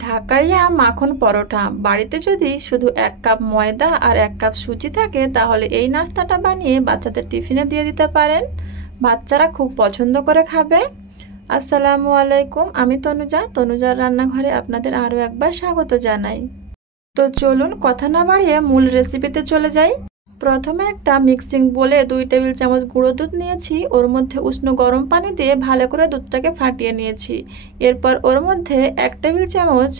ঢাকাইয়া মাখন পরোটা বাড়িতে যদি শুধু 1 কাপ ময়দা আর 1 কাপ সুজি থাকে তাহলে এই নাস্তাটা বানিয়ে বাচ্চাদের টিফিনে দিয়ে দিতে পারেন। বাচ্চারা খুব পছন্দ করে খাবে। আসসালামু আলাইকুম, আমি তনুজার রান্নাঘরে আপনাদের আরও একবার স্বাগত জানাই। তো চলুন কথা না বাড়িয়ে মূল রেসিপিতে চলে যাই। প্রথমে একটা মিক্সিং বোলে 2 টেবিল চামচ গুঁড়ো দুধ নিয়েছি, ওর মধ্যে উষ্ণ গরম পানি দিয়ে ভালো করে দুধটাকে ফাটিয়ে নিয়েছি। এরপর ওর মধ্যে 1 টেবিল চামচ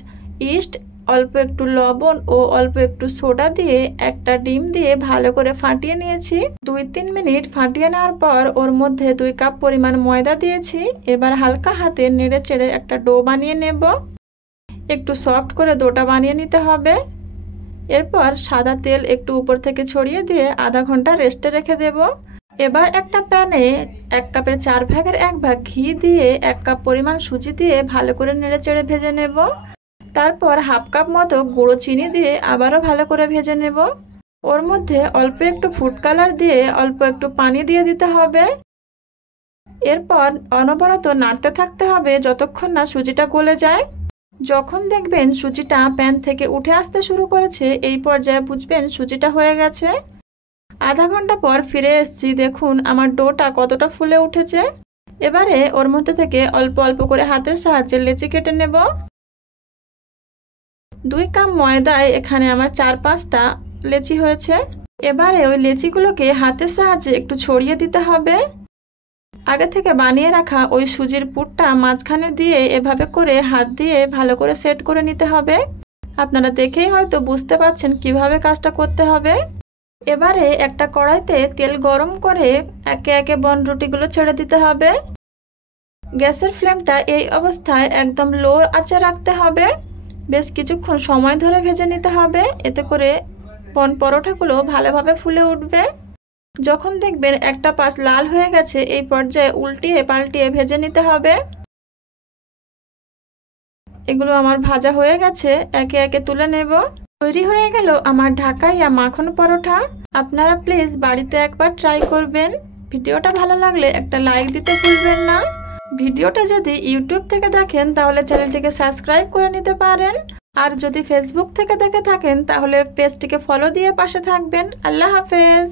ইস্ট, অল্প একটু লবণ ও অল্প একটু সোডা দিয়ে একটা ডিম দিয়ে ভালো করে ফাটিয়ে নিয়েছি। 2-3 মিনিট ফাটিয়ে নেওয়ার পর ওর মধ্যে 2 কাপ পরিমাণ ময়দা দিয়েছি। এবার হালকা হাতে নেড়ে চেড়ে একটা ডো বানিয়ে নেব। একটু সফট করে ডোটা বানিয়ে নিতে হবে। এরপর সাদা তেল একটু উপর থেকে ছড়িয়ে দিয়ে আধা ঘন্টা রেস্টে রেখে দেব। এবার একটা প্যানে 1 কাপের 4 ভাগের 1 ভাগ ঘি দিয়ে 1 কাপ পরিমাণ সুজি দিয়ে ভালো করে নেড়ে চেড়ে ভেজে নেব। তারপর হাফ কাপ মতো গুঁড়ো চিনি দিয়ে আবারও ভালো করে ভেজে নেব। ওর মধ্যে অল্প একটু ফুড কালার দিয়ে অল্প একটু পানি দিয়ে দিতে হবে। এরপর অনবরত নাড়তে থাকতে হবে যতক্ষণ না সুজিটা গলে যায়। যখন দেখবেন সুজিটা প্যান থেকে উঠে আসতে শুরু করেছে, এই পর্যায়ে বুঝবেন সুজিটা হয়ে গেছে। আধা ঘন্টা পর ফিরে এসেছি, দেখুন আমার ডোটা কতটা ফুলে উঠেছে। এবারে ওর মধ্যে থেকে অল্প অল্প করে হাতের সাহায্যে লেচি কেটে নেব। 2 কাপ ময়দায় এখানে আমার 4-5টা লেচি হয়েছে। এবারে ওই লেচিগুলোকে হাতের সাহায্যে একটু ছড়িয়ে দিতে হবে। আগে থেকে বানিয়ে রাখা ওই সুজির পুরটা মাঝখানে দিয়ে এভাবে করে হাত দিয়ে ভালো করে সেট করে নিতে হবে। আপনারা দেখেই হয়তো বুঝতে পারছেন কিভাবে কাজটা করতে হবে। এবারে একটা কড়াইতে তেল গরম করে একে একে বনরুটিগুলো ছেড়ে দিতে হবে। গ্যাসের ফ্লেমটা এই অবস্থায় একদম লো আঁচে রাখতে হবে। বেশ কিছুক্ষণ সময় ধরে ভেজে নিতে হবে, এতে করে বন পরোটাগুলো ভালোভাবে ফুলে উঠবে। যখন দেখবেন একটা পাশ লাল হয়ে গেছে, এই পর্যায়ে উল্টিয়ে পাল্টিয়ে ভেজে নিতে হবে। এগুলো আমার ভাজা হয়ে গেছে, একে একে তুলে নেব। তৈরি হয়ে গেল আমার ঢাকাইয়া মাখন পরোটা। আপনারা প্লিজ বাড়িতে একবার ট্রাই করবেন। ভিডিওটা ভালো লাগলে একটা লাইক দিতে ভুলবেন না। ভিডিওটা যদি ইউটিউব থেকে দেখেন তাহলে চ্যানেলটিকে সাবস্ক্রাইব করে নিতে পারেন। আর যদি ফেসবুক থেকে দেখে থাকেন তাহলে পেজটিকে ফলো দিয়ে পাশে থাকবেন। আল্লাহ হাফেজ।